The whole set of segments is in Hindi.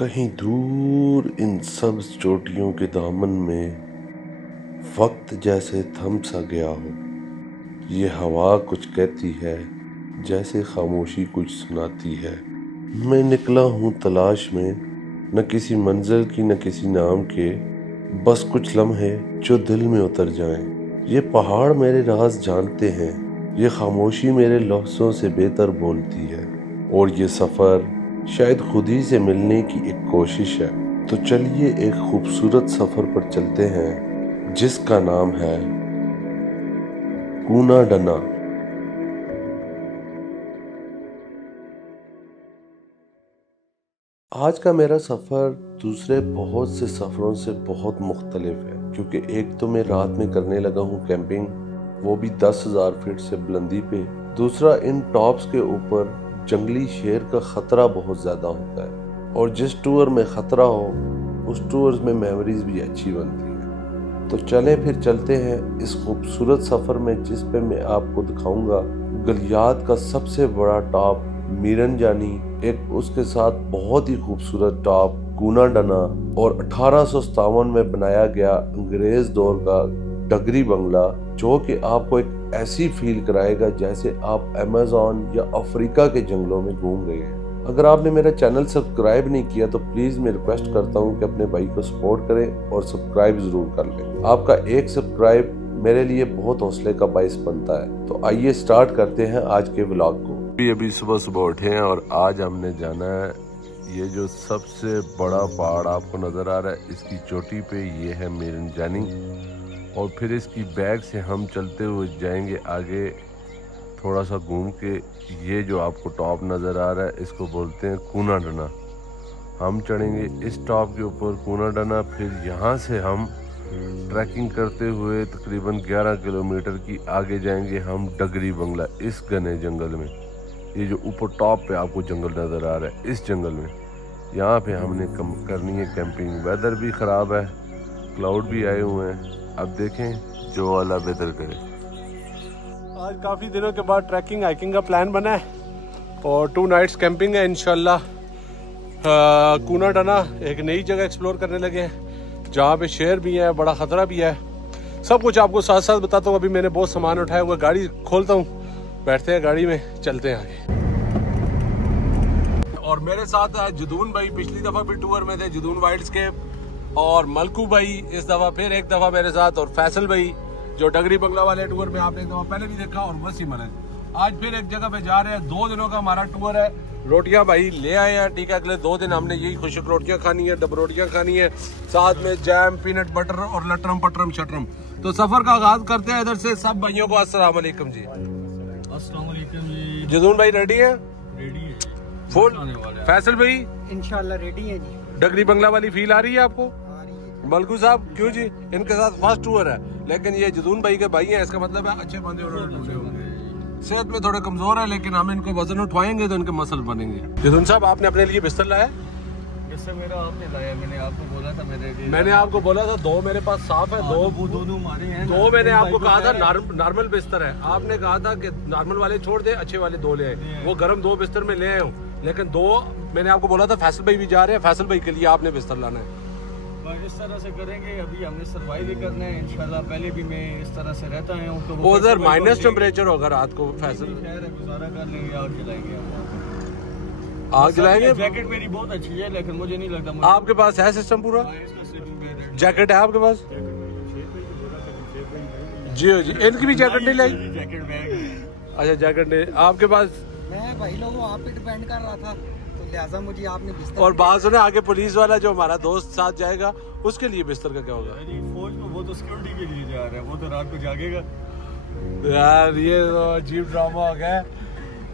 कहीं दूर इन सब्ज चोटियों के दामन में वक्त जैसे थम सा गया हो। ये हवा कुछ कहती है, जैसे खामोशी कुछ सुनाती है। मैं निकला हूँ तलाश में, न किसी मंजिल की न किसी नाम के, बस कुछ लम्हे जो दिल में उतर जाएं। ये पहाड़ मेरे राज जानते हैं, ये खामोशी मेरे लफ्ज़ों से बेहतर बोलती है, और ये सफ़र शायद खुद ही से मिलने की एक कोशिश है। तो चलिए एक खूबसूरत सफ़र पर चलते हैं, जिसका नाम है कूना डना। आज का मेरा सफ़र दूसरे बहुत से सफ़रों से बहुत मुख्तलिफ है, क्योंकि एक तो मैं रात में करने लगा हूँ कैंपिंग, वो भी 10,000 फीट से बुलंदी पे। दूसरा, इन टॉप्स के ऊपर जंगली शेर का ख़तरा बहुत ज़्यादा होता है, और जिस टूर में ख़तरा हो उस टूर में मेमोरीज भी अच्छी बनती है। तो चलें फिर चलते हैं इस खूबसूरत सफ़र में, जिस पे मैं आपको दिखाऊंगा गलियात का सबसे बड़ा टॉप मीरन जानी, एक उसके साथ बहुत ही खूबसूरत टॉप कूना डना, और 1857 में बनाया गया अंग्रेज दौर का डगरी बंगला, जो कि आपको एक ऐसी फील कराएगा जैसे आप अमेज़न या अफ्रीका के जंगलों में घूम रहे हैं। अगर आपने मेरा चैनल सब्सक्राइब नहीं किया तो प्लीज मैं रिक्वेस्ट करता हूँ कि अपने भाई को सपोर्ट करें और सब्सक्राइब जरूर कर लें। आपका एक सब्सक्राइब मेरे लिए बहुत हौसले का बाइस बनता है। तो आइए स्टार्ट करते हैं आज के व्लॉग को। अभी सुबह सुबह उठे हैं और आज हमने जाना है, ये जो सबसे बड़ा पहाड़ आपको नजर आ रहा है, इसकी चोटी पे ये है मीरन जानी, और फिर इसकी बैग से हम चलते हुए जाएंगे आगे थोड़ा सा घूम के। ये जो आपको टॉप नज़र आ रहा है, इसको बोलते हैं कूना डना। हम चढ़ेंगे इस टॉप के ऊपर कूना डना, फिर यहाँ से हम ट्रैकिंग करते हुए तकरीबन 11 किलोमीटर की आगे जाएंगे हम डगरी बंगला, इस घने जंगल में। ये जो ऊपर टॉप पे आपको जंगल नज़र आ रहा है, इस जंगल में यहाँ पे हमने करनी है कैंपिंग। वेदर भी ख़राब है, क्लाउड भी आए हुए हैं, अब देखें जो अल्लाह बेहतर करे। आज काफ़ी दिनों के बाद ट्रैकिंग हाइकिंग का प्लान बना है और 2 नाइट्स कैंपिंग है इंशाल्लाह। कूना डना एक नई जगह एक्सप्लोर करने लगे हैं, जहाँ पे शेर भी है, बड़ा ख़तरा भी है। सब कुछ आपको साथ साथ बताता हूँ। अभी मैंने बहुत सामान उठाया हुआ, गाड़ी खोलता हूँ, बैठते हैं गाड़ी में, चलते हैं आगे। और मेरे साथ है जदून भाई, पिछली दफ़ा भी टूर में थे, जदून वाइल्डस्केप, और मलकू भाई इस दफ़ा फिर एक दफ़ा मेरे साथ, और फैसल भाई जो डगरी बंगला वाले टूर में आपने एक दफ़ा पहले भी देखा, और वसीम अहमद। आज फिर एक जगह पे जा रहे हैं। 2 दिनों का हमारा टूर है। रोटियां भाई ले आए हैं, ठीक है। अगले 2 दिन हमने यही खुशक रोटियां खानी है, डब रोटियां खानी है, साथ में जैम, पीनट बटर और लटरम पटरम शटरम। तो सफर का आगाज करते हैं इधर से। सब भाइयों को अस्सलाम वालेकुम जी। अस्सलाम वालेकुम जी। जदून भाई रेडी है? रेडी है फुल। फैसल भाई इंशाल्लाह रेडी है जी। डगरी बंगला वाली फील आ रही है आपको? मलकू साहब क्यों जी? इनके साथ फर्स्ट टूर है, लेकिन ये जदून भाई के भाई हैं, इसका मतलब है अच्छे बंदे उन्होंने ढूंढे होंगे। सेहत में थोड़े कमजोर है, लेकिन हम इनको वजन उठवाएंगे तो इनके मसल बनेंगे। जदून साहब आपने अपने लिए बिस्तर लाया? बिस्तर मेरा आपने लाया, मैंने आपको बोला था। मैंने आपको बोला था 2 मेरे पास साफ है, 2 दोनों हमारे हैं। 2 मैंने आपको कहा था नॉर्मल बिस्तर है, आपने कहा था कि नॉर्मल वाले छोड़ दे, अच्छे वाले 2 ले आए। वो गर्म 2 बिस्तर में ले आए हूँ, लेकिन 2 मैंने आपको बोला था। फैसल भाई भी जा रहे हैं, फैसल भाई के लिए आपने बिस्तर लाना है। इस तरह से करेंगे, अभी हमने सर्वाइव ही करना है इंशाल्लाह। पहले भी मैं इस तरह से रहता हूँ, तो उधर माइनस टेम्परेचर होगा रात को। फैसल गुजारा कर लेंगे, आग जलाएंगे। आग जलाएंगे। जैकेट मेरी बहुत अच्छी है, लेकिन मुझे नहीं लगता। आपके पास है सिस्टम पूरा? जैकेट है आपके पास? जी जी, इनकी भी जैकेट नहीं लाई? Jacket bag. अच्छा जैकेट नहीं आपके पास? मैं भाई लोगों आप पे डिपेंड कर रहा था, तो लिहाजा मुझे आपने बिस्तर। और बात सुने, आगे पुलिस वाला जो हमारा दोस्त साथ जाएगा, उसके लिए बिस्तर का क्या होगा? फौज में वो तो सिक्योरिटी के लिए जा रहा है, वो तो रात को जागेगा। यार ये तो अजीब ड्रामा हो गया।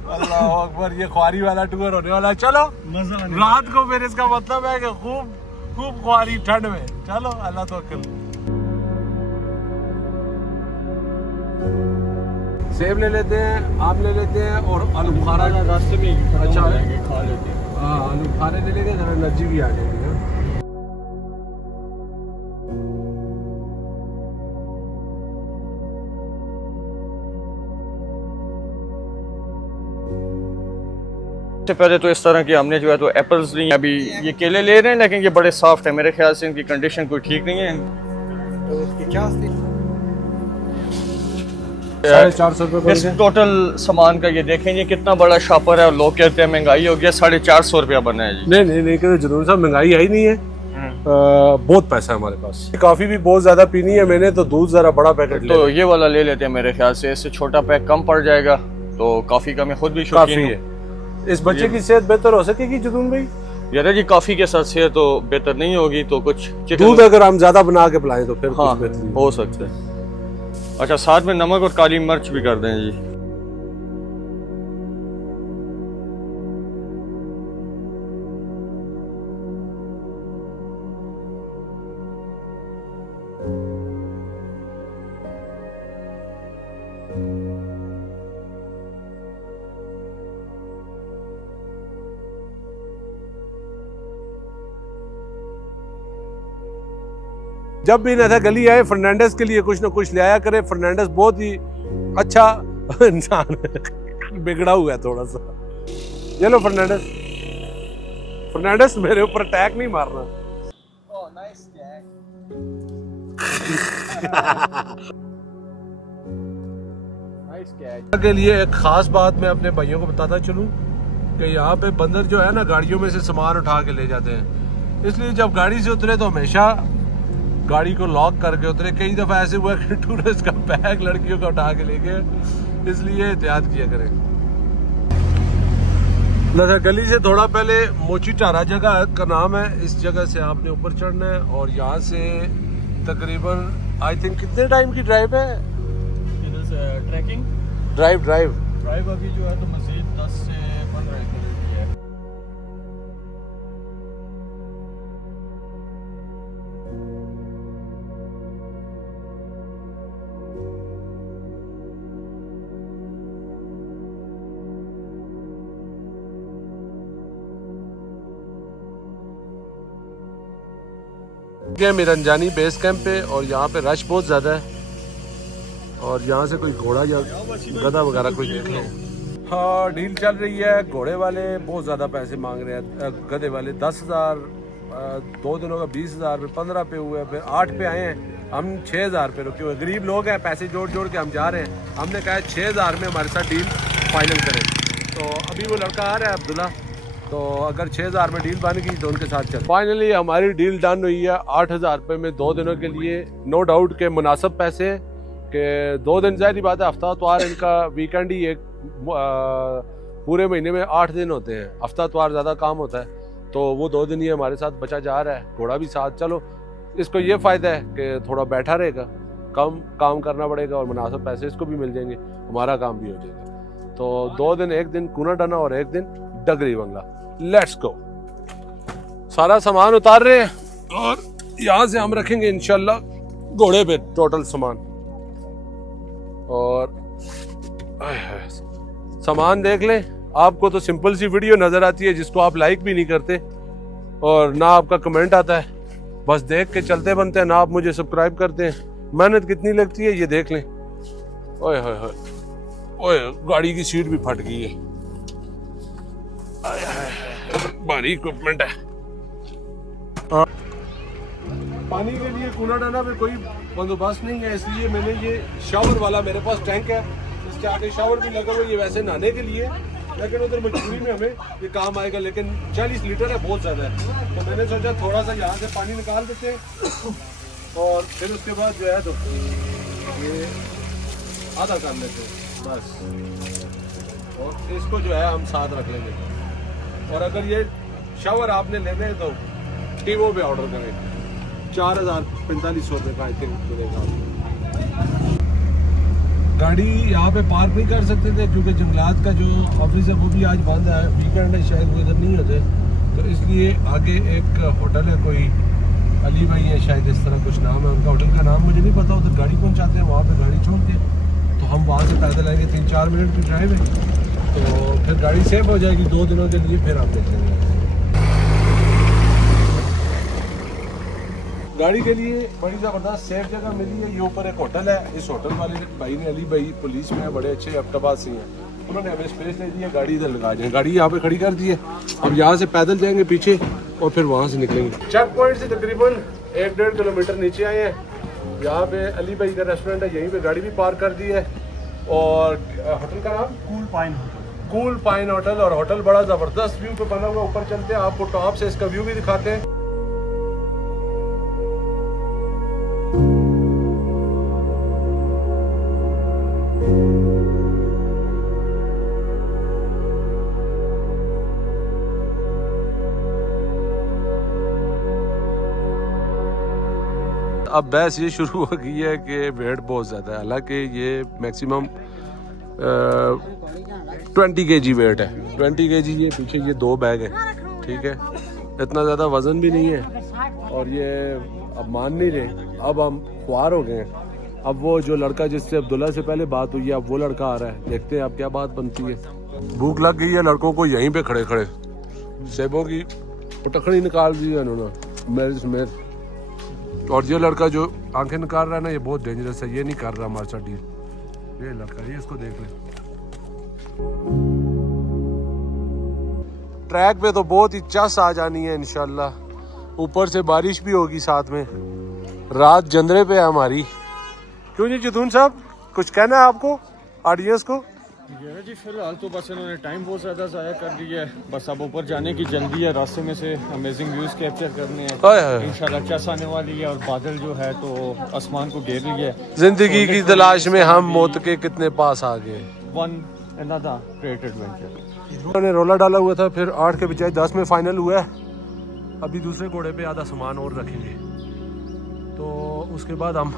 अल्लाह अकबर, ये ख्वारी वाला टूर होने वाला है। चलो मजा रात को, फिर इसका मतलब है कि खूब ख्वारी ठंड में। चलो अल्लाह तवक्कल। सेब ले लेते हैं, आम ले लेते हैं, और आलू बुखारा रास्ते में अच्छा खा लेते हैं। हाँ आलू बुखारे ले लेंगे, जरा एनर्जी भी आ जाएगी। सबसे पहले तो इस तरह की हमने जो है तो एप्पल्स ली, अभी ये केले ले रहे हैं लेकिन ये बड़े सॉफ्ट है, मेरे ख्याल से इनकी कंडीशन कोई ठीक नहीं है। इस टोटल सामान का ये देखें, ये कितना बड़ा शॉपर है और लोग कहते हैं महंगाई हो गया, 450 रुपया बना है जी। नहीं जरूर साहब, महंगाई है ही नहीं है, बहुत पैसा है हमारे पास। कॉफी भी बहुत ज्यादा पीनी है मैंने, तो दूध जरा बड़ा पैकेट तो ये वाला ले लेते हैं, मेरे ख्याल से इससे छोटा पैक कम पड़ जाएगा। तो कॉफी का मैं खुद भी शौकीन है। इस बच्चे की सेहत बेहतर हो सकेगी जुनून भाई? यार जी कॉफी के साथ सेहत तो बेहतर नहीं होगी, तो कुछ दूध अगर हम ज्यादा बना के पिलाएं तो फिर हाँ कुछ बेहतर हो सकता है। अच्छा, साथ में नमक और काली मिर्च भी कर दें जी। जब भी नथा गली आए फर्नांडिस के लिए कुछ ना कुछ ले आया करे। फर्नांडिस बहुत ही अच्छा इंसान है, बिगड़ा हुआ है थोड़ा सा। चलो फर्नांडिस मेरे ऊपर अटैक नहीं मारना। के लिए एक खास बात मैं अपने भाइयों को बताता चलूं कि यहाँ पे बंदर जो है ना गाड़ियों में से सामान उठा के ले जाते हैं, इसलिए जब गाड़ी से उतरे तो हमेशा गाड़ी को लॉक करके उतरे। कई दफा ऐसे हुआ कि टूरिस्ट का बैग लड़कियों का उठा के ले गए, इसलिए एहतियात किया करें। गली से थोड़ा पहले मोची टारा जगह का नाम है, इस जगह से आपने ऊपर चढ़ना है और यहाँ से तकरीबन आई थिंक कितने टाइम की ड्राइव है? इधर से ट्रैकिंग ड्राइव अभी जो है तो मजीद 10 से 15 किलोमीटर है। मिरंजानी बेस कैंप पे और यहाँ पे रश बहुत ज्यादा है और यहाँ से कोई घोड़ा या गधा वगैरह कोई देख लो। हाँ, डील चल रही है। घोड़े वाले बहुत ज्यादा पैसे मांग रहे हैं, गधे वाले 10,000, 2 दिनों का 20,000, 15 पे हुए, फिर 8 पे आए हैं। हम 6,000 पे रुके हुए, गरीब लोग हैं, पैसे जोड़ जोड़ के हम जा रहे हैं। हमने कहा 6,000 में हमारे साथ डील फाइनल करें। तो अभी वो लड़का आ रहा है अब्दुल्ला, तो अगर 6,000 में डील बन गई तो उनके साथ चल। फाइनली हमारी डील डन हुई है 8,000 रुपये में 2 दिनों के लिए। नो डाउट के मुनासिब पैसे के 2 दिन, जाहिर बात है हफ्ता त्वार इनका वीकेंड ही एक पूरे महीने में 8 दिन होते हैं, हफ्ता त्वार ज़्यादा काम होता है, तो वो 2 दिन ही हमारे साथ बचा जा रहा है। घोड़ा भी साथ, चलो इसको ये फ़ायदा है कि थोड़ा बैठा रहेगा, कम काम करना पड़ेगा और मुनासिब पैसे इसको भी मिल जाएंगे, हमारा काम भी हो जाएगा। तो 2 दिन, एक दिन कूना डना और एक दिन डगरी बंगला। Let's go. सारा सामान उतार रहे हैं और यहाँ से हम रखेंगे इंशाल्लाह घोड़े पे टोटल सामान। और सामान देख लें, आपको तो सिंपल सी वीडियो नजर आती है जिसको आप लाइक भी नहीं करते और ना आपका कमेंट आता है, बस देख के चलते बनते हैं, ना आप मुझे सब्सक्राइब करते हैं। मेहनत कितनी लगती है ये देख लें। ओए होए होए ओए, गाड़ी की सीट भी फट गई है, भारी इक्विपमेंट है। पानी के लिए कूना डाना में कोई बंदोबस्त नहीं है, इसलिए मैंने ये शावर वाला, मेरे पास टैंक है, इसके आगे शावर भी लगा हुआ है। ये वैसे नहाने के लिए, लेकिन उधर मजबूरी में हमें ये काम आएगा, लेकिन 40 लीटर है, बहुत ज़्यादा है। तो मैंने सोचा थोड़ा सा यहाँ से पानी निकाल देते हैं और फिर उसके बाद जो है तो ये आधा कर लेते हैं बस, और इसको जो है हम साथ रख लेंगे। और अगर ये शावर आपने लेना है तो टीवो पे ऑर्डर करें, 4,045 रुपये का आई थिंक मिलेगा। गाड़ी यहाँ पे पार्क नहीं कर सकते थे क्योंकि जंगलात का जो ऑफिस है वो भी आज बंद है, वीकेंड है, शायद वो इधर नहीं होते, तो इसलिए आगे एक होटल है, कोई अली भाई है शायद, इस तरह कुछ नाम है उनका, होटल का नाम मुझे नहीं पता, उधर गाड़ी पहुँचाते हैं, वहाँ पे गाड़ी छोड़ के तो हम वहाँ से पैदल आएंगे। 3-4 मिनट की ड्राइव है, तो फिर गाड़ी सेफ हो जाएगी 2 दिनों के लिए। फिर आप देखेंगे गाड़ी के लिए बड़ी ज़बरदस्त सेफ जगह मिली है। ये ऊपर एक होटल है, इस होटल वाले भाई ने, अली भाई पुलिस में है, बड़े अच्छे अफ्ताबाद से हैं, उन्होंने हमें स्पेस दे दी है, गाड़ी इधर लगा दी, गाड़ी यहाँ पे खड़ी कर दी है। अब यहाँ से पैदल जाएंगे पीछे और फिर वहाँ से निकलेंगे। चेक पॉइंट से तकरीबन 1-1.5 किलोमीटर नीचे आए हैं। यहाँ पे अली भाई का रेस्टोरेंट है, यहीं पे गाड़ी भी पार्क कर दी है। और होटल का नाम कूल पाइन होटल। और होटल बड़ा ज़बरदस्त व्यू पे बना हुआ। ऊपर चलते हैं, आपको टॉप से इसका व्यू भी दिखाते हैं। अब बहस ये शुरू हो गई है कि वेट बहुत ज़्यादा है। हालांकि ये मैक्सिमम 20 kg वेट है। 20 kg ये पीछे ये 2 बैग है, ठीक है। इतना ज़्यादा वज़न भी नहीं है। और ये अब मान नहीं रहे, अब हम ख्वार हो गए हैं। अब वो जो लड़का जिससे अब्दुल्ला से पहले बात हुई है, अब वो लड़का आ रहा है। देखते हैं अब क्या बात बनती है। भूख लग गई है लड़कों को, यहीं पे खड़े खड़े सेबों की पटखड़ी निकाल दी है उन्होंने मेरे समेत। और ये लड़का जो आंखें निकाल रहा है ना, ये बहुत डेंजरस है। ये नहीं कर रहा हमारे साथ डील। ये लड़का, ये इसको देख ले। ट्रैक पे तो बहुत ही चस आ जानी है इंशाल्लाह। ऊपर से बारिश भी होगी साथ में। रात जंदरे पे है हमारी। क्यों जी जतून साहब, कुछ कहना है आपको ऑडियंस को? ये जी फिलहाल तो बस इन्होंने टाइम बहुत ज़्यादा ज़ाया कर दिया है। बस अब ऊपर जाने की जल्दी है। रास्ते में से अमेजिंग व्यूज़ कैप्चर करने हैं इंशाल्लाह। चस आने वाली है और बादल जो है तो आसमान को घेर लिया है। जिंदगी की तलाश में हम मौत के कितने पास आ गए। One another great adventure. उन्होंने रोला डाला हुआ था, फिर 8 के बजाय 10 में फाइनल हुआ है। अभी दूसरे घोड़े पे आधा सामान और रखेंगे, तो उसके बाद हम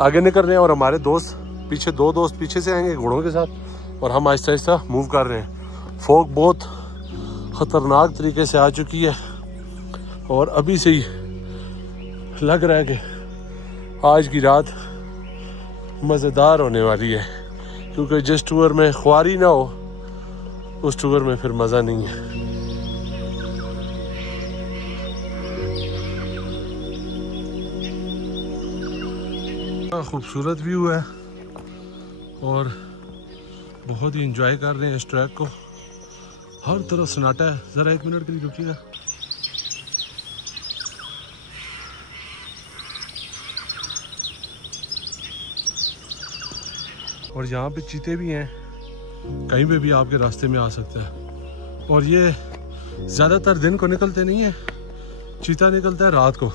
आगे निकल रहे हैं। और हमारे दोस्त पीछे, 2 दोस्त पीछे से आएंगे घोड़ों के साथ। और हम आहिस्ता आहिस्ता मूव कर रहे हैं। फॉग बहुत ख़तरनाक तरीके से आ चुकी है। और अभी से ही लग रहा है कि आज की रात मज़ेदार होने वाली है। क्योंकि जिस टूर में ख्वारी ना हो, उस टूर में फिर मज़ा नहीं है। खूबसूरत व्यू है और बहुत ही एंजॉय कर रहे हैं इस ट्रैक को। हर तरफ सन्नाटा है। ज़रा 1 मिनट के लिए रुकिएगा। और यहाँ पे चीते भी हैं, कहीं पे भी आपके रास्ते में आ सकता है। और ये ज़्यादातर दिन को निकलते नहीं है, चीता निकलता है रात को।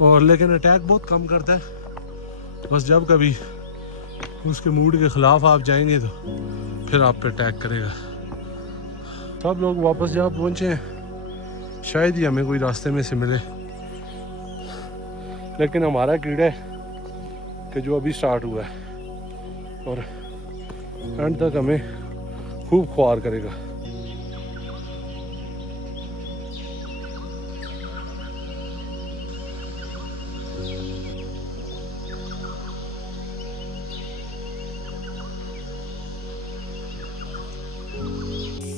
और लेकिन अटैक बहुत कम करता है। बस जब कभी उसके मूड के ख़िलाफ़ आप जाएंगे तो फिर आप पे अटैक करेगा। सब लोग वापस जहाँ पहुँचे हैं, शायद ही हमें कोई रास्ते में से मिले। लेकिन हमारा कीड़ा है कि जो अभी स्टार्ट हुआ है और एंड तक हमें खूब ख्वार करेगा।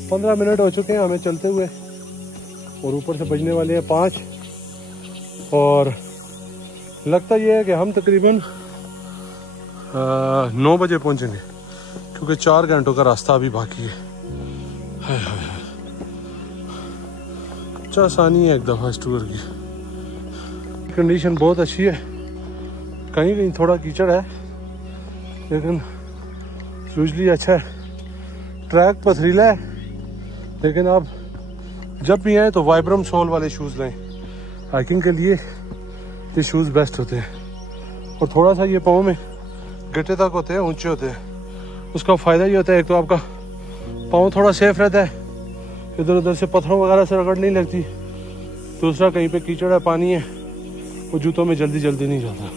पंद्रह मिनट हो चुके हैं हमें चलते हुए और ऊपर से बजने वाले हैं 5। और लगता ये है कि हम तकरीबन 9 बजे पहुंचेंगे, क्योंकि 4 घंटों का रास्ता अभी बाकी है। अच्छा आसानी है एक दफ़ा इस टूर की। कंडीशन बहुत अच्छी है, कहीं कहीं थोड़ा कीचड़ है लेकिन यूजली अच्छा है। ट्रैक पथरीला है, लेकिन आप जब भी आए तो वाइब्रम सोल वाले शूज़ लें। हाइकिंग के लिए ये शूज़ बेस्ट होते हैं। और थोड़ा सा ये पाँव में गट्टे तक होते हैं, ऊंचे होते हैं। उसका फ़ायदा ये होता है, एक तो आपका पाँव थोड़ा सेफ रहता है, इधर उधर से पत्थरों वगैरह से रगड़ नहीं लगती। दूसरा कहीं पे कीचड़ है, पानी है, वो जूतों में जल्दी जल्दी नहीं जाता।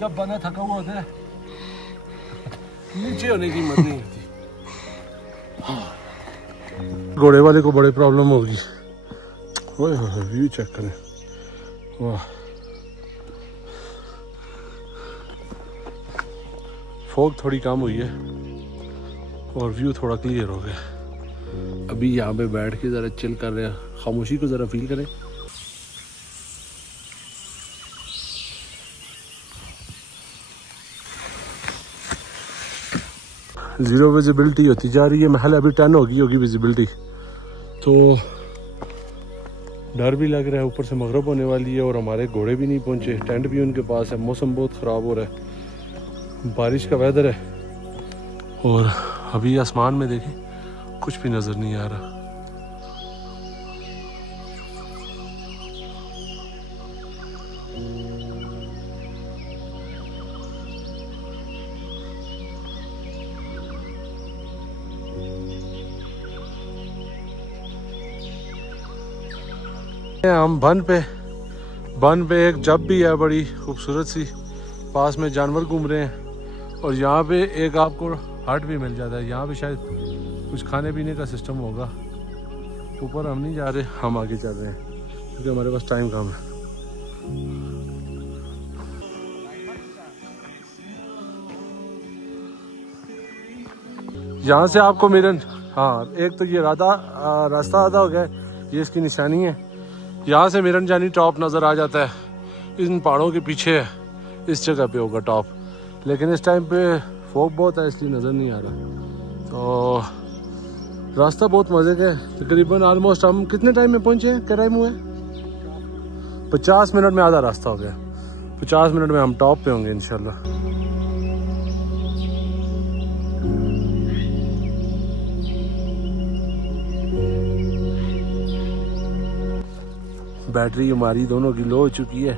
जब बंदा थका हुआ होता है नीचे होने की हिम्मत नहीं होती। घोड़े वाले को बड़ी प्रॉब्लम होगी। व्यू चेक करें, वाह। फॉग थोड़ी कम हुई है और व्यू थोड़ा क्लियर हो गया। अभी यहाँ पे बैठ के ज़रा चिल कर रहे हैं, खामोशी को ज़रा फील करें। ज़ीरो विजिबिलिटी होती जा रही है। महल अभी 10 होगी विजिबिलिटी, तो डर भी लग रहा है। ऊपर से मगरिब होने वाली है और हमारे घोड़े भी नहीं पहुंचे, टेंट भी उनके पास है। मौसम बहुत ख़राब हो रहा है, बारिश का वेदर है और अभी आसमान में देखें कुछ भी नज़र नहीं आ रहा। हम बन पे एक जब भी है बड़ी खूबसूरत सी, पास में जानवर घूम रहे हैं और यहाँ पे एक आपको हट भी मिल जाता है। यहाँ पे शायद कुछ खाने पीने का सिस्टम होगा। ऊपर हम नहीं जा रहे, हम आगे चल रहे हैं क्योंकि हमारे पास टाइम कम है। यहाँ से आपको मिरन, हाँ एक तो ये रास्ता आधा हो गया, ये इसकी निशानी है। यहाँ से मिरन जानी टॉप नज़र आ जाता है, इन पहाड़ों के पीछे है, इस जगह पे होगा टॉप। लेकिन इस टाइम पे फॉग बहुत है इसलिए नज़र नहीं आ रहा। तो रास्ता बहुत मज़े का है। तकरीबन ऑलमोस्ट हम कितने टाइम में पहुँचे हैं, क्या टाइम हुआ है? 50 मिनट में आधा रास्ता हो गया। 50 मिनट में हम टॉप पे होंगे इंशाल्लाह। बैटरी हमारी दोनों की लो हो चुकी है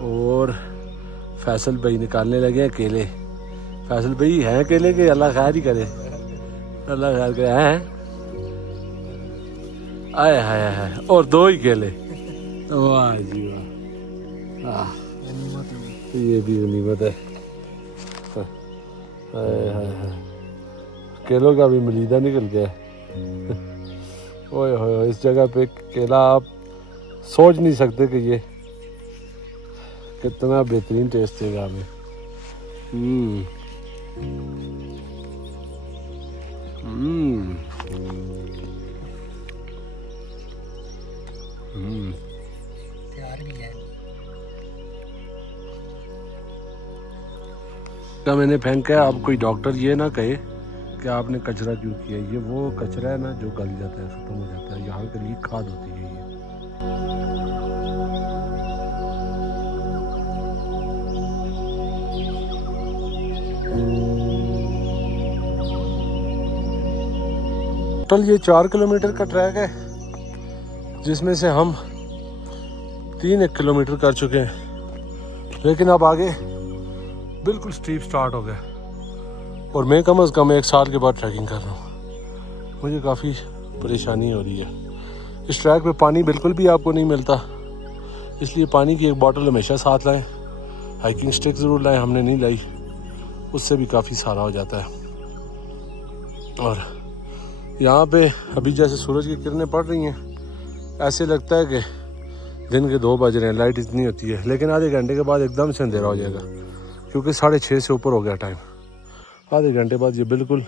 और फैसल भाई निकालने लगे हैं केले। फैसल भाई हैं केले के, अल्लाह खैर ही करे, अल्लाह खैर करे। हैं आए हाय और 2 ही केले, वाह जी वाह, ये भी गनीमत है। केलों का भी मलीदा निकल गया। ओए होए, इस जगह पे केला आप सोच नहीं सकते कि ये कितना बेहतरीन टेस्ट देगा हमें। क्या मैंने फेंका है, अब कोई डॉक्टर ये ना कहे कि आपने कचरा क्यों किया। ये वो कचरा है ना जो गल जाता है, खत्म हो जाता है। यहाँ के लिए खाद होती है ये। टोटल ये 4 किलोमीटर का ट्रैक है, जिसमें से हम 3 किलोमीटर कर चुके हैं। लेकिन अब आगे बिल्कुल स्टीप स्टार्ट हो गया और मैं कम से कम 1 साल के बाद ट्रैकिंग कर रहा हूँ। मुझे काफ़ी परेशानी हो रही है। इस ट्रैक पे पानी बिल्कुल भी आपको नहीं मिलता, इसलिए पानी की एक बोतल हमेशा साथ लाएं। हाइकिंग स्टिक ज़रूर लाएं, हमने नहीं लाई, उससे भी काफ़ी सारा हो जाता है। और यहाँ पे अभी जैसे सूरज की किरणें पड़ रही हैं, ऐसे लगता है कि दिन के 2 बज रहे हैं, लाइट इतनी होती है। लेकिन आधे घंटे के बाद एकदम से अंधेरा हो जाएगा क्योंकि 6:30 से ऊपर हो गया टाइम। आधे घंटे बाद ये बिल्कुल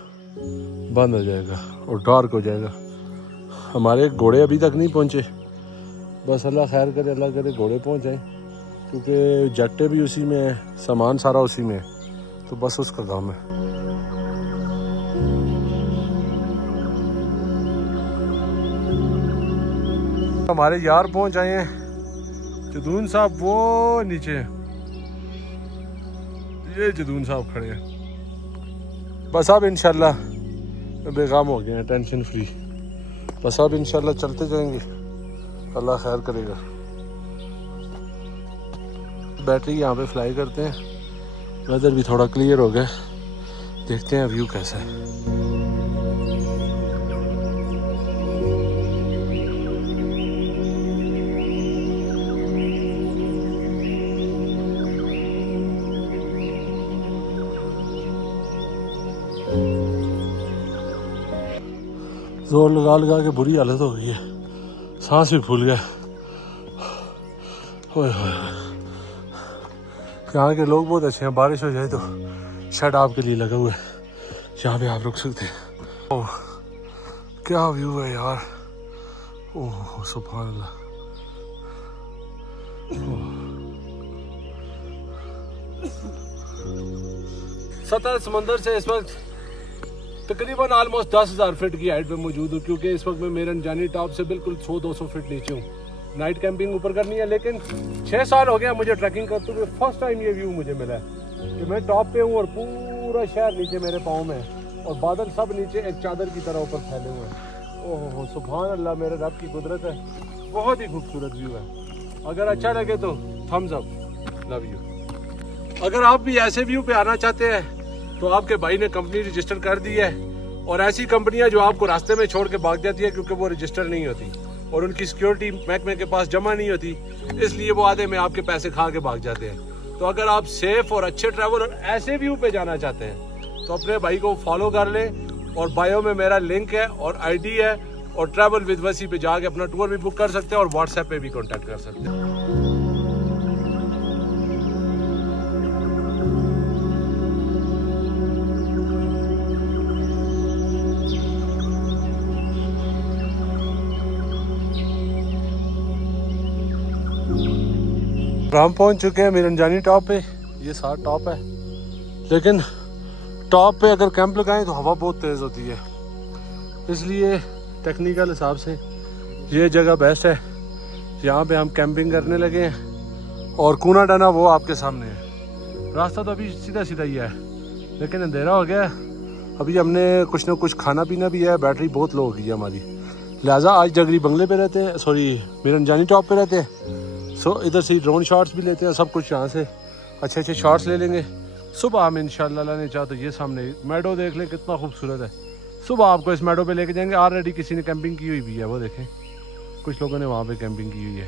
बंद हो जाएगा और डार्क हो जाएगा। हमारे घोड़े अभी तक नहीं पहुँचे, बस अल्लाह खैर करे, अल्लाह करे घोड़े पहुँच जाएँ, क्योंकि जट्टे भी उसी में है, सामान सारा उसी में है, तो बस उसका काम है। हमारे यार पहुँच आए हैं, जदून साहब वो नीचे हैं, ये जदून साहब खड़े हैं। बस अब इंशाल्लाह बेगाम हो गए हैं, टेंशन फ्री। बस अब इंशाल्लाह चलते जाएंगे, अल्लाह खैर करेगा। बैटरी यहाँ पे फ्लाई करते हैं, वेदर भी थोड़ा क्लियर हो गया, देखते हैं व्यू कैसा है। जोर लगा लगा के बुरी हालत हो गई है, सांस भी फूल गया। ओए होए, यहाँ के लोग बहुत अच्छे हैं, बारिश हो जाए तो शेड आपके लिए लगा हुआ है, यहाँ पे आप रुक सकते हैं। ओह क्या व्यू है यार, ओह सुभान अल्लाह। सतह समंदर से इस वक्त तकरीबन ऑलमोस्ट 10,000 फीट की हाइट पे मौजूद हूँ, क्योंकि इस वक्त मैं मीरंजानी टॉप से बिल्कुल 100-200 फीट नीचे हूँ। नाइट कैंपिंग ऊपर करनी है, लेकिन 6 साल हो गया मुझे ट्रैकिंग करते हुए। फर्स्ट टाइम ये व्यू मुझे मिला है कि मैं टॉप पे हूँ और पूरा शहर नीचे मेरे पाँव में है और बादल सब नीचे एक चादर की तरह ऊपर फैले हुए हैं। ओहो सुभान अल्लाह, मेरे रब की कुदरत है। बहुत ही खूबसूरत व्यू है। अगर अच्छा लगे तो थम्स अप, लव यू। अगर आप भी ऐसे व्यू पे आना चाहते हैं तो आपके भाई ने कंपनी रजिस्टर कर दी है, और ऐसी कंपनियां जो आपको रास्ते में छोड़ के भाग जाती है क्योंकि वो रजिस्टर नहीं होती और उनकी सिक्योरिटी महकमे के पास जमा नहीं होती, इसलिए वो आधे में आपके पैसे खा के भाग जाते हैं। तो अगर आप सेफ और अच्छे ट्रैवल और ऐसे व्यू पे जाना चाहते हैं तो अपने भाई को फॉलो कर लें, और बायो में मेरा लिंक है और आईडी है, और ट्रैवल विद वसी पे जाके अपना टूर भी बुक कर सकते हैं और व्हाट्सएप पे भी कॉन्टेक्ट कर सकते हैं। हम पहुंच चुके हैं मीरंजानी टॉप पे। ये 7 टॉप है, लेकिन टॉप पे अगर कैंप लगाएं तो हवा बहुत तेज़ होती है, इसलिए टेक्निकल हिसाब से ये जगह बेस्ट है। यहाँ पे हम कैंपिंग करने लगे हैं और कूना डाना वो आपके सामने है। रास्ता तो अभी सीधा सीधा ही है, लेकिन अंधेरा हो गया। अभी हमने कुछ ना कुछ खाना पीना भी है, बैटरी बहुत लो हो गई है हमारी, लिहाजा आज डगरी बंगले पे रहते हैं, सॉरी मीरंजानी टॉप पे रहते हैं। सो इधर से ड्रोन शॉट्स भी लेते हैं, सब कुछ यहाँ से अच्छे अच्छे शॉट्स ले लेंगे। सुबह हम इंशाल्लाह अल्लाह ने चाहा तो ये सामने मैडो देख लें कितना खूबसूरत है। सुबह आपको इस मैडो पे लेके जाएंगे। ऑलरेडी किसी ने कैंपिंग की हुई भी है, वो देखें कुछ लोगों ने वहाँ पे कैंपिंग की हुई है।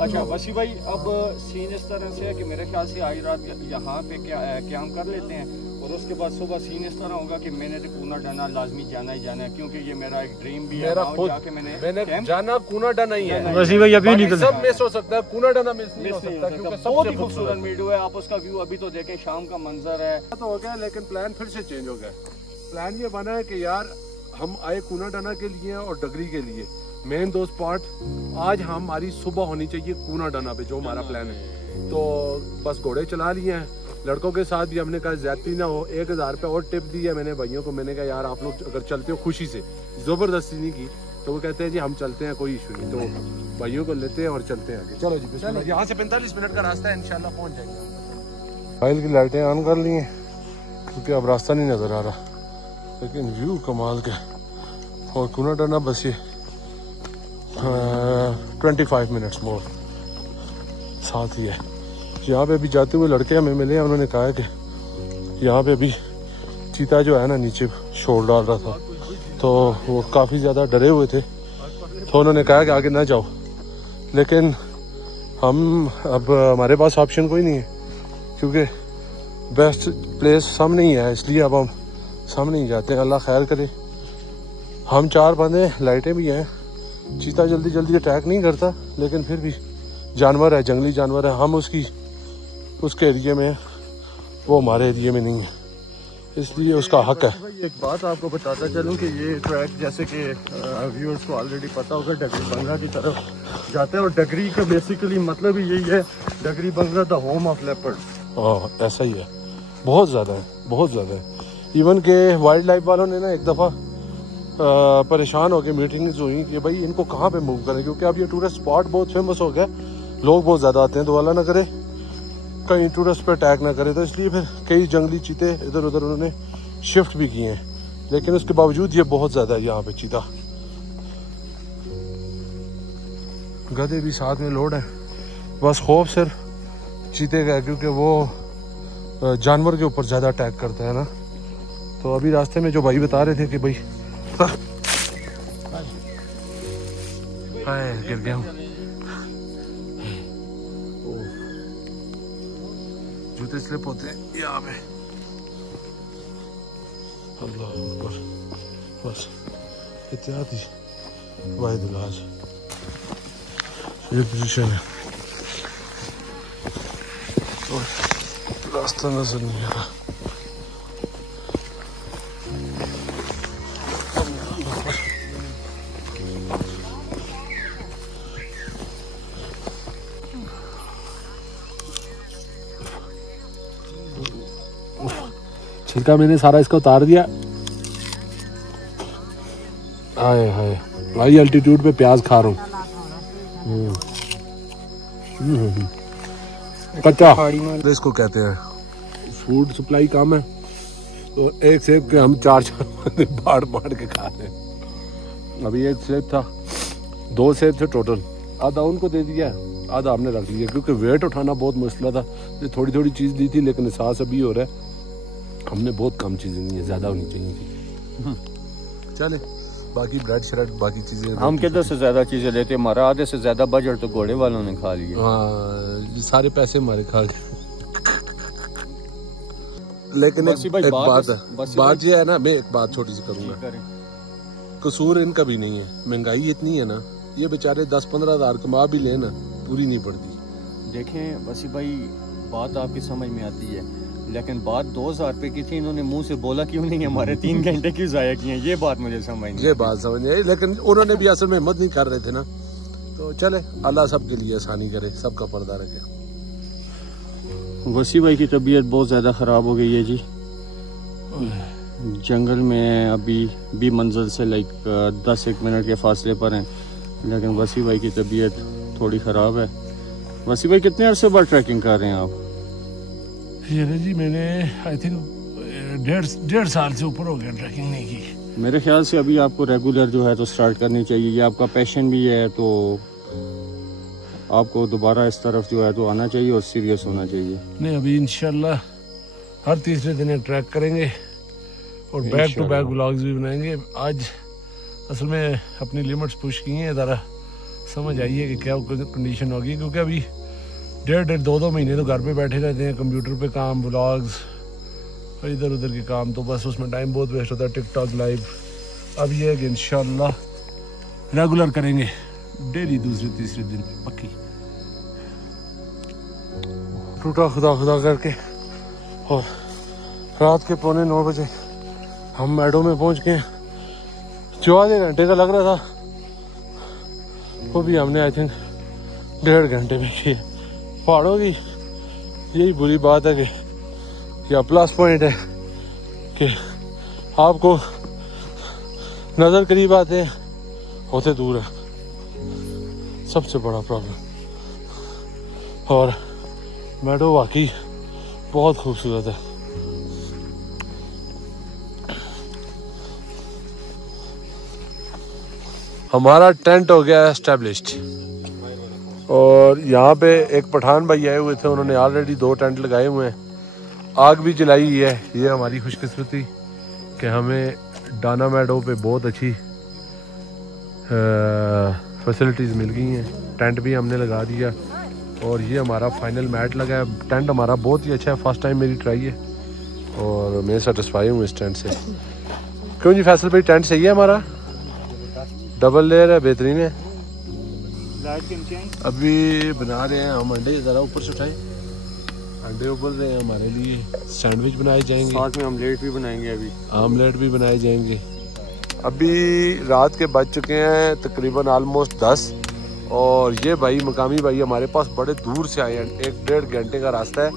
अच्छा वसी भाई, अब सीन इस तरह से है कि मेरे ख्याल से आज रात यहाँ पे क्या हम कर लेते हैं, और उसके बाद सुबह सीन इस तरह होगा कि मैंने तो कूना डाना लाजमी जाना ही जाना है, क्योंकि ये मेरा एक ड्रीम भी है। मेरा खुद मैंने जाना कूना डाना ही है। वसी भाई अभी निकल सब मिस हो सकता है, कूना डाना मिस नहीं हो सकता, क्योंकि बहुत ही खूबसूरत वीडियो है। आप उसका व्यू अभी तो देखें, शाम का मंजर है। तो हो गया, लेकिन प्लान फिर से चेंज हो गया। प्लान ये बना है कि यार हम आए कूना डाना के लिए और डगरी के लिए मेन 2 स्पॉट। आज हमारी सुबह होनी चाहिए कूना डाना पे, जो हमारा प्लान है। तो बस घोड़े चला लिए हैं, लड़कों के साथ भी हमने कहा ज्यादती ना हो। 1000 रुपये और टिप दी है मैंने भाइयों को। मैंने कहा यार आप लोग अगर चलते हो खुशी से, जबरदस्ती नहीं की, तो वो कहते हैं जी हम चलते हैं, कोई इशू नहीं। तो भाइयों को लेते हैं और चलते हैं आगे। चलो जी, यहाँ से 45 मिनट का रास्ता है, इंशाल्लाह पहुँच जाएंगे। मोबाइल की लाइटें ऑन कर ली हैं क्योंकि अब रास्ता नहीं नजर आ रहा, लेकिन व्यू कमाल का। और कूना डाना बस ये 25 मिनट्स मोर साथ ही है। यहाँ पे अभी जाते हुए लड़के हमें मिले हैं, उन्होंने कहा है कि यहाँ पे अभी चीता जो है ना नीचे शोर डाल रहा था, तो वो काफ़ी ज़्यादा डरे हुए थे, तो उन्होंने कहा कि आगे ना जाओ। लेकिन हम अब हमारे पास ऑप्शन कोई नहीं है, क्योंकि बेस्ट प्लेस सामने ही है, इसलिए अब हम सामने ही जाते हैं। अल्लाह खैर करे। हम 4 बंदे, लाइटें भी हैं। चीता जल्दी जल्दी अटैक नहीं करता, लेकिन फिर भी जानवर है, जंगली जानवर है। हम उसके एरिए में, वो हमारे एरिए में नहीं है, इसलिए उसका हक है। एक बात आपको बताता चलूं कि ये ट्रैक, जैसे कि व्यूअर्स को ऑलरेडी पता होगा, डगरी बंगला की तरफ जाते हैं। और डगरी का बेसिकली मतलब ही यही है, डगरी बंगला द होम ऑफ लेपर्ड। ऐसा ही है, बहुत ज़्यादा है, बहुत ज़्यादा है। इवन के वाइल्ड लाइफ वालों ने ना एक दफ़ा परेशान होकर मीटिंग्स हुई कि भाई इनको कहाँ पे मूव करें, क्योंकि अब ये टूरिस्ट स्पॉट बहुत फेमस हो गया, लोग बहुत ज़्यादा आते हैं। तो अल्लाह ना करे कहीं टूरिस्ट पे अटैक ना करे, तो इसलिए फिर कई जंगली चीते इधर उधर उन्होंने शिफ्ट भी किए हैं। लेकिन उसके बावजूद ये बहुत ज़्यादा है यहाँ पे चीता। गधे भी साथ में लोड है, बस खौफ सिर्फ चीते का है, क्योंकि वो जानवर के ऊपर ज़्यादा अटैक करता है ना, तो अभी रास्ते में जो भाई बता रहे थे कि भाई गिर गया हूँ, जूते स्लिप होते हैं यहाँ पे। अल्लाह अकबर, बस एहतियात ही वाहिद इलाज। ये पोजीशन है और रास्ता नजर नहीं आ रहा। छिलका मैंने सारा इसका उतार दिया। आए हाय, हाई एल्टीट्यूड पे प्याज खा रहा हूँ। कच्चा इसको कहते हैं। फूड सप्लाई कम है तो एक सेब के हम 4 बाढ़ बाढ़ के खा रहे हैं। अभी एक सेब था, 2 सेब थे टोटल, आधा उनको दे दिया, आधा हमने रख लिया क्योंकि वेट उठाना बहुत मुश्किल था। थोड़ी थोड़ी चीज़ दी थी लेकिन एहसास अभी हो रहा है हमने बहुत कम चीज़ें दी है, ज़्यादा होनी चाहिए थी। चले बाकी ब्रेड श्रेड बाकी चीज़ें हम किधर से ज़्यादा चीज़ें लेते, हमारा आधे से ज़्यादा बजट तो घोड़े वालों ने खा लिया। हाँ, ये सारे पैसे हमारे खा गए। लेकिन एक बात ये है ना, मैं एक बात छोटी सी करूंगा, कसूर इनका भी नहीं है। महंगाई इतनी है ना, ये बेचारे 10-15 हज़ार कमा भी ले ना, पूरी नहीं पड़ती। देखें वसी भाई, बात आपकी समझ में आती है लेकिन बात 2000 रुपए की थी, इन्होंने मुंह से बोला क्यों नहीं, हमारे 3 घंटे क्यों जाया किए, ये बात मुझे समझ नहीं। ये बात समझ नहीं, लेकिन उन्होंने भी असल में हिम्मत नहीं कर रहे थे ना। तो चले, अल्लाह सबके लिए आसानी करे, सबका पर्दा रखे। वसी भाई की तबीयत बहुत ज़्यादा ख़राब हो गई है जी। जंगल में अभी भी मंजिल से 10-1 मिनट के फासले पर हैं, लेकिन वसी भाई की तबीयत थोड़ी ख़राब है। वसी भाई कितने अरसे बाद ट्रैकिंग कर रहे हैं आप? ये जी मैंने आई थिंक 1.5 साल से ऊपर हो गया ट्रैकिंग नहीं की। मेरे ख्याल से अभी आपको रेगुलर जो है तो स्टार्ट करनी चाहिए। ये आपका पैशन भी है तो आपको दोबारा इस तरफ जो है तो आना चाहिए और सीरियस होना चाहिए। नहीं, अभी इंशाल्लाह हर तीसरे दिन ट्रैक करेंगे और बैक टू बैक व्लॉग्स भी बनाएंगे। आज असल में अपनी लिमिट्स पुश की हैं, ज़रा समझ आई है कि क्या कंडीशन होगी, क्योंकि अभी 1.5-2 महीने तो घर पे बैठे रहते हैं, कंप्यूटर पे काम, व्लॉग्स और इधर उधर के काम, तो बस उसमें टाइम बहुत वेस्ट होता है। टिकटॉक लाइव अब ये है कि इंशाल्लाह रेगुलर करेंगे, डेली दूसरे तीसरे दिन पक्की। टूटा खुदा खुदा करके और रात के 8:45 बजे हम मैडो में पहुंच गए। 14 घंटे का लग रहा था, वो भी हमने आई थिंक 1.5 घंटे में किए। पहाड़ों की यही बुरी बात है कि या प्लस पॉइंट है कि आपको नज़र करीब आते हैं, होते दूर है, सबसे बड़ा प्रॉब्लम। और मैडो वाकई बहुत खूबसूरत है। हमारा टेंट हो गया एस्टेब्लिश्ड और यहाँ पे एक पठान भाई आए हुए थे, उन्होंने ऑलरेडी 2 टेंट लगाए हुए हैं, आग भी जलाई है। ये हमारी खुशकिस्मती कि हमें डाना मैडो पे बहुत अच्छी फैसिलिटीज़ मिल गई हैं। टेंट भी हमने लगा दिया और ये हमारा फाइनल मैट लगा है। टेंट हमारा बहुत ही अच्छा है, फर्स्ट टाइम मेरी ट्राई है और मैं सेटिस्फाई हूँ इस टेंट से। क्यों जी फैसल भाई, टेंट सही है हमारा? डबल लेयर है, बेहतरीन है। अभी बना रहे हैं हम अंडे, ज़रा ऊपर से उठाए, अंडे उबल रहे हैं, हमारे लिए सैंडविच बनाए जाएंगे, साथ में ऑमलेट भी बनाएंगे। अभी ऑमलेट भी बनाए जाएंगे। अभी रात के बज चुके हैं तकरीबन ऑलमोस्ट 10 और ये भाई मकामी भाई हमारे पास बड़े दूर से आए हैं, 1-1.5 घंटे का रास्ता है।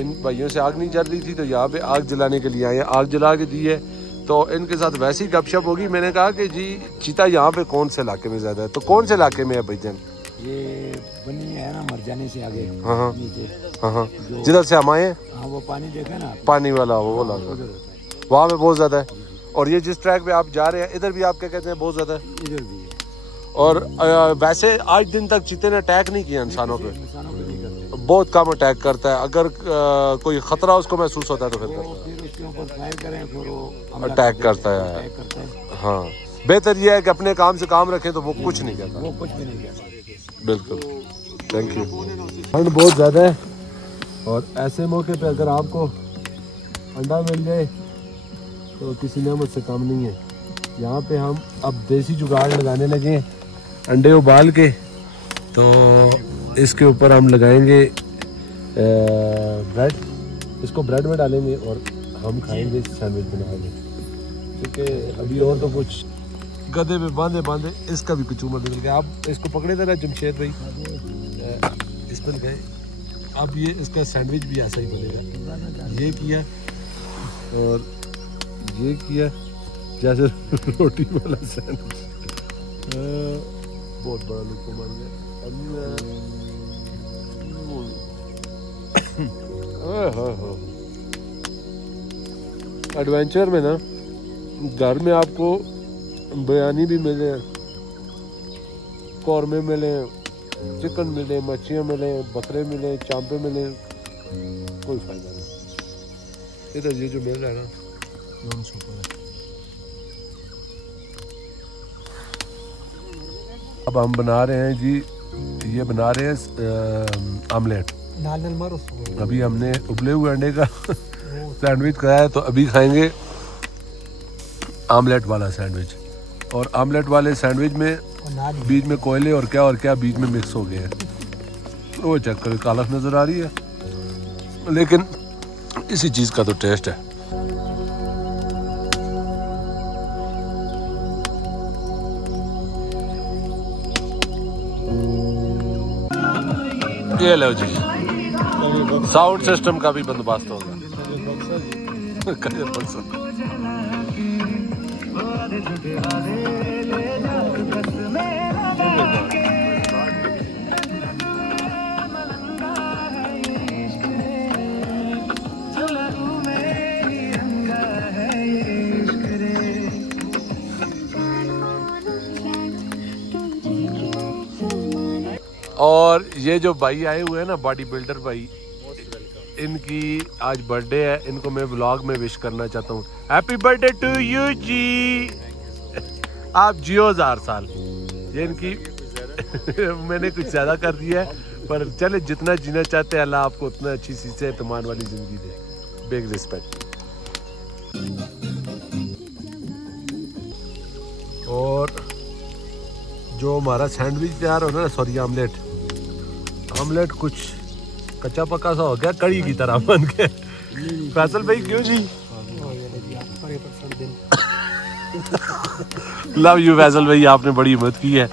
इन भाइयों से आग नहीं जल रही थी तो यहाँ पे आग जलाने के लिए आए हैं, आग जला के दी है। तो इनके साथ वैसी गपशप होगी। मैंने कहा कि जी चीता यहाँ पे कौन से इलाके में ज्यादा है, तो कौन से इलाके में है भाईजान? ये बनी है ना मरजाने से आगे, हाँ नीचे, हाँ जिधर से हम आए हैं, हाँ वो पानी देखा ना, पानी वाला वो वहाँ पे बहुत ज्यादा है। और ये जिस ट्रैक पे आप जा रहे हैं इधर भी आप क्या कहते हैं बहुत ज्यादा है? इधर भी है। और वैसे आज दिन तक चीते ने अटैक नहीं किया इंसानों पे, बहुत कम अटैक करता है। अगर कोई खतरा उसको महसूस होता है तो फिर करता है। फिर उसके ऊपर फायर करें फिर वो अटैक करता है। हाँ, बेहतर ये है कि अपने काम से काम रखें तो वो कुछ नहीं कहता। वो कुछ भी नहीं कहता। बिल्कुल, थैंक यू। ठंड बहुत ज़्यादा है और ऐसे मौके पे अगर आपको अंडा मिल जाए तो किसी नेमत से कम नहीं है। यहाँ पे हम अब देसी जुगाड़ लगाने लगे हैं। अंडे उबाल के तो इसके ऊपर हम लगाएंगे ब्रेड, इसको ब्रेड में डालेंगे और हम खाएंगे, सैंडविच बनाएंगे। क्योंकि अभी और तो कुछ गधे पे बांधे बांधे इसका भी कुछ उम्र निकल गया। आप इसको पकड़े थे ना जमशेद भाई, इस पर गए। अब ये इसका सैंडविच भी ऐसा ही बनेगा। ये किया और ये किया जैसे रोटी वाला सैंडविच। बहुत बड़ा लुक बन गया। एडवेंचर में ना घर में आपको बिरयानी भी मिले, कौरमे मिले, चिकन मिले, मच्छियाँ मिले, बकरे मिले, चांपे मिले, कोई फायदा नहीं। इधर ये जो मिल रहा है ना नॉन सुपर है। अब हम बना रहे हैं जी, ये बना रहे हैं आमलेट। अभी हमने उबले हुए अंडे का सैंडविच खाया है तो अभी खाएंगे आमलेट वाला सैंडविच। और आमलेट वाले सैंडविच में बीच में कोयले और क्या बीच में मिक्स हो गए हैं। वो चेक कर, कालख नजर आ रही है लेकिन इसी चीज का तो टेस्ट है। ये लो जी, साउंड सिस्टम का भी बंदोबस्त होगा। और ये जो भाई आए हुए हैं ना, बॉडी बिल्डर भाई, इनकी आज बर्थडे है। इनको मैं व्लॉग में विश करना चाहता हूँ। हैप्पी बर्थडे टू यू जी, आप जियो 1000 साल। ये इनकी मैंने कुछ ज्यादा कर दिया है, पर चले जितना जीना चाहते हैं अल्लाह आपको उतना अच्छी सी से तमान वाली जिंदगी दे। Big respect. और जो हमारा सैंडविच तैयार हो रहा है, सॉरी आमलेट कुछ कच्चा पक्का सा हो गया, कड़ी की तरह बन के। फैसल भाई क्यों जी? लव यू फैसल भाई, आपने बड़ी हिम्मत की है।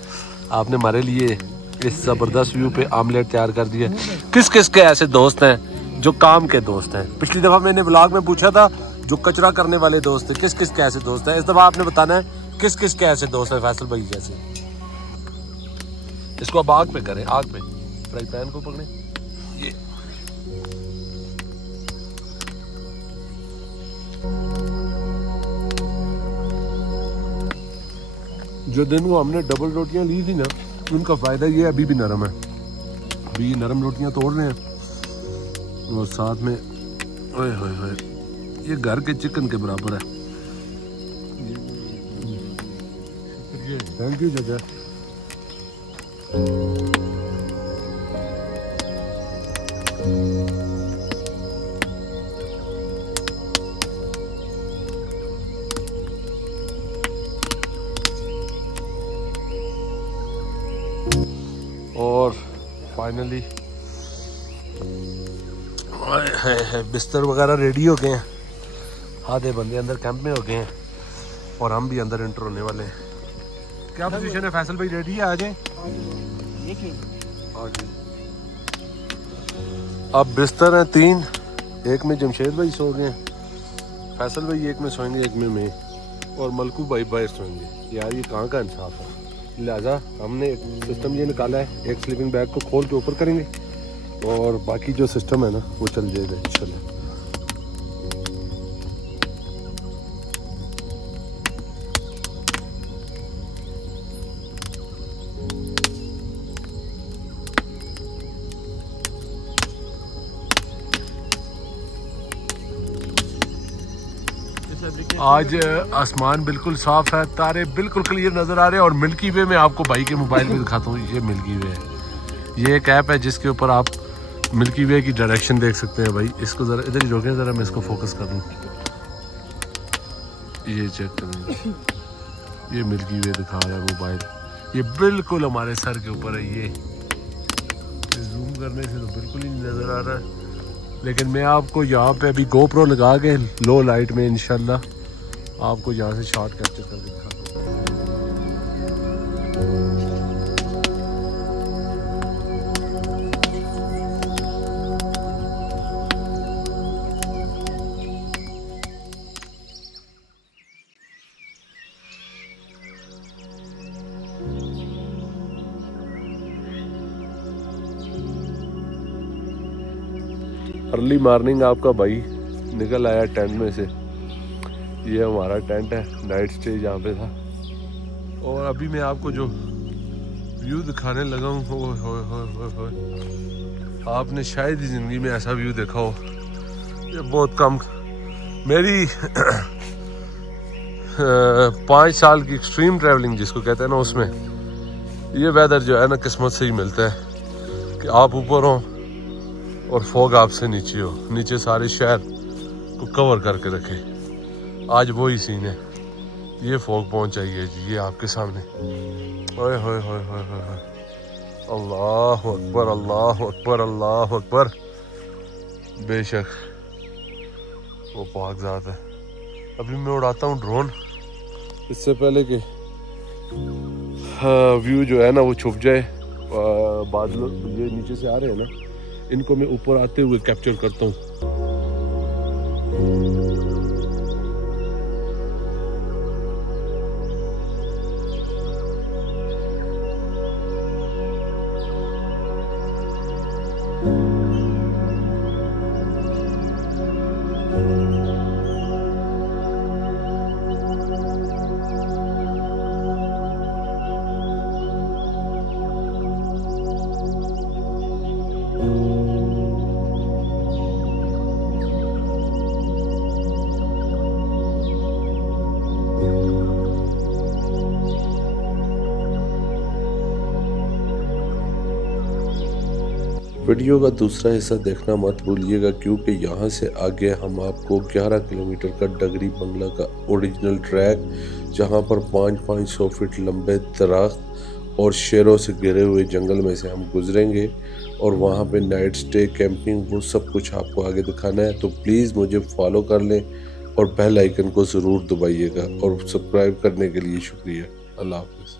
आपने हमारे लिए इस जबरदस्त व्यू पे आमलेट तैयार कर दिया। किस किस के ऐसे दोस्त हैं जो काम के दोस्त हैं? पिछली दफा मैंने व्लॉग में पूछा था जो कचरा करने वाले दोस्त थे, किस किस के ऐसे दोस्त हैं? इस दफा आपने बताना है किस किस के ऐसे दोस्त हैं फैसल भाई जैसे। इसको अब आग पे करें, आग पे फ्राई पैन को पकड़े। ये जो दिन को हमने डबल रोटियां ली थी ना, उनका फायदा ये अभी भी नरम है। अभी ये नरम रोटियां तोड़ रहे हैं और साथ में ओए होए होए, ये घर के चिकन के बराबर है। थैंक यू चाचा। और फाइनली बिस्तर वगैरह रेडी हो गए हैं। आधे बंदे अंदर कैंप में हो गए हैं और हम भी अंदर एंटर होने वाले हैं। क्या पोजीशन है फैसल भाई? रेडी है? आ जाए। अब बिस्तर हैं 3, एक में जमशेद भाई सो गए हैं, फैसल भाई एक में सोएंगे, एक में मैं, और मलकू भाई बाहर सोएंगे। यार ये कहाँ का इंसाफ है। लिहाजा हमने एक सिस्टम ये निकाला है, एक स्लीपिंग बैग को खोल के ऊपर करेंगे और बाकी जो सिस्टम है ना वो चल जाएगा इंशाल्लाह। आज आसमान बिल्कुल साफ है, तारे बिल्कुल क्लियर नज़र आ रहे हैं और मिल्की वे में आपको भाई के मोबाइल में दिखाता हूँ। ये मिल्की वे है, ये एक ऐप है जिसके ऊपर आप मिल्की वे की डायरेक्शन देख सकते हैं। भाई इसको ज़रा इधर ही रोकें, ज़रा मैं इसको फोकस कर लूँ। ये चेक करें, ये मिल्की वे दिखा रहा है मोबाइल, ये बिल्कुल हमारे सर के ऊपर है। ये जूम करने से तो बिल्कुल ही नहीं नज़र आ रहा है, लेकिन मैं आपको यहाँ पे अभी गोप्रो लगा के लो लाइट में इंशाल्लाह आपको यहाँ से शॉट कैप्चर करके दिखाता हूँ। अर्ली मॉर्निंग आपका भाई निकल आया टेंट में से। ये हमारा टेंट है, नाइट स्टे यहाँ पे था। और अभी मैं आपको जो व्यू दिखाने लगा हूँ, आपने शायद ही ज़िंदगी में ऐसा व्यू देखा हो। ये बहुत कम, मेरी 5 साल की एक्सट्रीम ट्रैवलिंग जिसको कहते हैं ना, उसमें ये वेदर जो है ना किस्मत से ही मिलता है कि आप ऊपर हो और फॉग आपसे नीचे हो, नीचे सारे शहर को कवर करके रखे। आज वही सीन है, ये फॉग पहुंच आई है जी, ये आपके सामने। ओए होए होए होए होए, अल्लाह अकबर अल्लाह अकबर अल्लाह अकबर। बेशक वो पाक ज़ात है। अभी मैं उड़ाता हूँ ड्रोन, इससे पहले कि व्यू जो है ना वो छुप जाए। बादल ये नीचे से आ रहे हैं ना, इनको मैं ऊपर आते हुए कैप्चर करता हूँ। वीडियो का दूसरा हिस्सा देखना मत भूलिएगा, क्योंकि यहाँ से आगे हम आपको 11 किलोमीटर का डगरी बंगला का ओरिजिनल ट्रैक, जहाँ पर 500 फीट लंबे दरख्त और शेरों से घिरे हुए जंगल में से हम गुजरेंगे और वहाँ पे नाइट स्टे, कैंपिंग, वो सब कुछ आपको आगे दिखाना है। तो प्लीज़ मुझे फॉलो कर लें और बेल आइकन को ज़रूर दबाइएगा और सब्सक्राइब करने के लिए शुक्रिया। अल्लाह हाफ़िज़।